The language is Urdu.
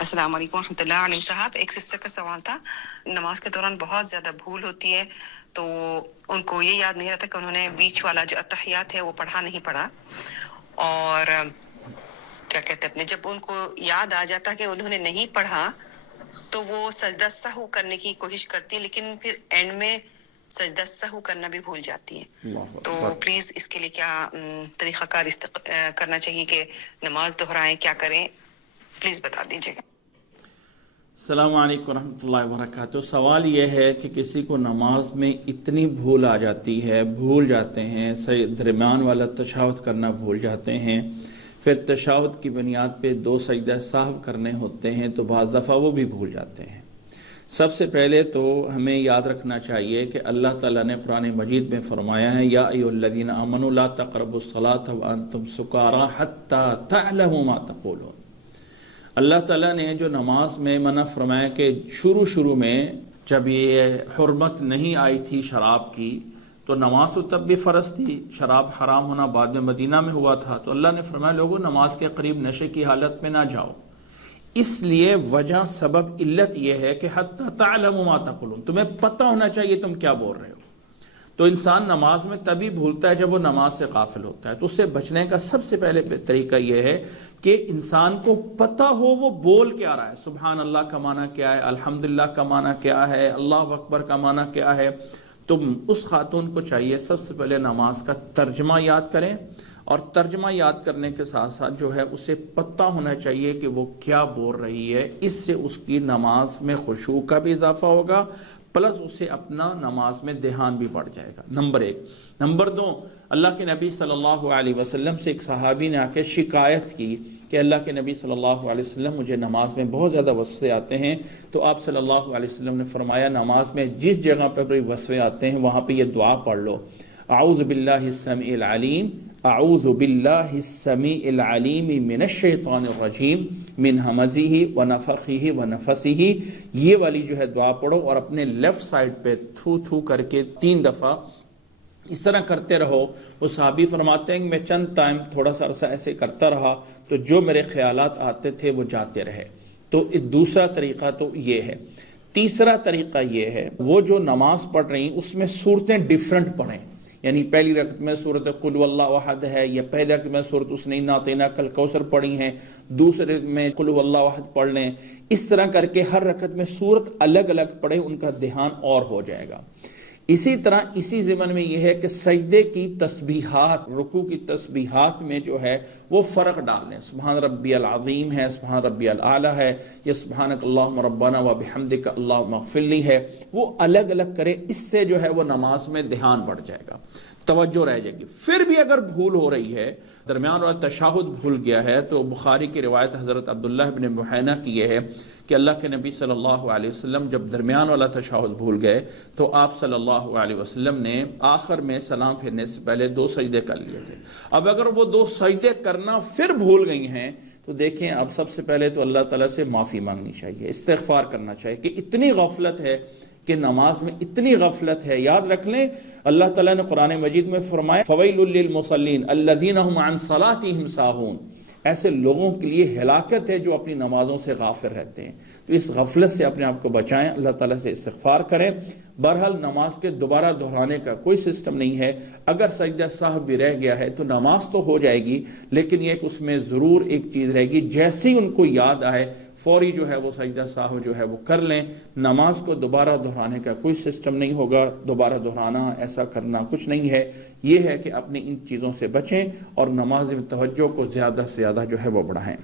السلام علیکم ورحمۃ اللہ علیہ صاحب. ایک سسٹر کا سوال تھا. نماز کے دوران بہت زیادہ بھول ہوتی ہے تو ان کو یہ یاد نہیں رہتا کہ انہوں نے بیچ والا جو اتحیات ہے وہ پڑھا نہیں پڑھا, اور کیا کہتے ہیں اپنے جب ان کو یاد آ جاتا کہ انہوں نے نہیں پڑھا تو وہ سجدہ سہو کرنے کی کوشش کرتی ہے, لیکن پھر اینڈ میں سجدہ سہو کرنا بھی بھول جاتی ہے. تو پلیز اس کے لیے کیا طریقہ کار کرنا چاہیے کہ نماز دہرائیں, کیا کریں, پلیز بتا دیجیے گا. السلام علیکم ورحمۃ اللہ وبرکاتہ. سوال یہ ہے کہ کسی کو نماز میں اتنی بھول آ جاتی ہے, بھول جاتے ہیں, درمیان والا تشہد کرنا بھول جاتے ہیں, پھر تشہد کی بنیاد پہ 2 سجدہ سہو کرنے ہوتے ہیں تو بعض دفعہ وہ بھی بھول جاتے ہیں. سب سے پہلے تو ہمیں یاد رکھنا چاہیے کہ اللہ تعالیٰ نے قرآن مجید میں فرمایا ہے یا ایھا الذین آمنوا لا تقربوا الصلاۃ وانتم سکارى حتی تعلموا ما تقولون. اللہ تعالیٰ نے جو نماز میں منع فرمایا کہ شروع میں جب یہ حرمت نہیں آئی تھی شراب کی تو نماز تو تب بھی فرض تھی, شراب حرام ہونا بعد میں مدینہ میں ہوا تھا, تو اللہ نے فرمایا لوگوں نماز کے قریب نشے کی حالت میں نہ جاؤ. اس لیے وجہ سبب علت یہ ہے کہ حتی تعلموا ما تقولون, تمہیں پتہ ہونا چاہیے تم کیا بول رہے ہو. تو انسان نماز میں تبھی بھولتا ہے جب وہ نماز سے غافل ہوتا ہے. تو اس سے بچنے کا سب سے پہلے طریقہ یہ ہے کہ انسان کو پتہ ہو وہ بول کیا رہا ہے. سبحان اللہ کا معنی کیا ہے, الحمدللہ کا معنی کیا ہے, اللہ اکبر کا معنی کیا ہے. تو اس خاتون کو چاہیے سب سے پہلے نماز کا ترجمہ یاد کریں, اور ترجمہ یاد کرنے کے ساتھ ساتھ جو ہے اسے پتہ ہونا چاہیے کہ وہ کیا بول رہی ہے. اس سے اس کی نماز میں خشوع کا بھی اضافہ ہوگا, پلس اسے اپنا نماز میں دھیان بھی بڑھ جائے گا. نمبر 1. نمبر 2, اللہ کے نبی صلی اللہ علیہ وسلم سے ایک صحابی نے آ کے شکایت کی کہ اللہ کے نبی صلی اللہ علیہ وسلم مجھے نماز میں بہت زیادہ وسوسے آتے ہیں. تو آپ صلی اللہ علیہ وسلم نے فرمایا نماز میں جس جگہ پر وسوسے آتے ہیں وہاں پہ یہ دعا پڑھ لو, اعوذ باللہ السمیع العلیم, اعوذ باللہ السمیع العلیم من الشیطان الرجیم من ہمزہ ونفخہ ونفثہ. یہ والی جو ہے دعا پڑھو اور اپنے لیفٹ سائڈ پہ تھو تھو کر کے 3 دفعہ اس طرح کرتے رہو. وہ صحابی فرماتے ہیں کہ میں چند ٹائم تھوڑا سا عرصہ ایسے کرتا رہا تو جو میرے خیالات آتے تھے وہ جاتے رہے. تو دوسرا طریقہ تو یہ ہے. تیسرا طریقہ یہ ہے وہ جو نماز پڑھ رہی اس میں صورتیں ڈیفرنٹ پڑھیں, یعنی پہلی رکعت میں سورۃ قل هو اللہ احد ہے, یا پہلی رکعت میں سورۃ اثنین اعطیناک الکوثر پڑھی ہیں, دوسرے میں قل هو اللہ احد پڑھ لیں. اس طرح کر کے ہر رکعت میں سورت الگ الگ پڑھیں, ان کا دھیان اور ہو جائے گا. اسی طرح اسی ضمن میں یہ ہے کہ سجدے کی تسبیحات, رکوع کی تسبیحات میں جو ہے وہ فرق ڈال لیں. سبحان ربی العظیم ہے, سبحان ربی الاعلی ہے, یا سبحانک اللہم ربنا و بحمدک اللہم اغفر لی ہے, وہ الگ الگ کرے. اس سے جو ہے وہ نماز میں دھیان بڑھ جائے گا, توجہ رہ جائے گی. پھر بھی اگر بھول ہو رہی ہے, درمیان والا تشہد بھول گیا ہے, تو بخاری کی روایت حضرت عبداللہ بن بحینہ کی یہ ہے کہ اللہ کے نبی صلی اللہ علیہ وسلم جب درمیان والا تشہد بھول گئے تو آپ صلی اللہ علیہ وسلم نے آخر میں سلام پھرنے سے پہلے 2 سجدے کر لیے تھے. اب اگر وہ 2 سجدے کرنا پھر بھول گئی ہیں تو دیکھیں اب سب سے پہلے تو اللہ تعالیٰ سے معافی مانگنی چاہیے, استغفار کرنا چاہیے کہ اتنی غفلت ہے, کہ نماز میں اتنی غفلت ہے. یاد رکھ لیں اللہ تعالیٰ نے قرآن مجید میں فرمایا فویل للمصلین الذین هم عن صلاتهم ساہون, ایسے لوگوں کے لیے ہلاکت ہے جو اپنی نمازوں سے غافل رہتے ہیں. تو اس غفلت سے اپنے آپ کو بچائیں, اللہ تعالیٰ سے استغفار کریں. بہرحال نماز کے دوبارہ دہرانے کا کوئی سسٹم نہیں ہے. اگر سجدہ سہو بھی رہ گیا ہے تو نماز تو ہو جائے گی, لیکن یہ کہ اس میں ضرور ایک چیز رہے گی, جیسے ہی ان کو یاد آئے فوری جو ہے وہ سجدہ سہو جو ہے وہ کر لیں. نماز کو دوبارہ دہرانے کا کوئی سسٹم نہیں ہوگا, دوبارہ دہرانا ایسا کرنا کچھ نہیں ہے. یہ ہے کہ اپنی ان چیزوں سے بچیں اور نماز میں توجہ کو زیادہ سے زیادہ جو ہے وہ بڑھائیں.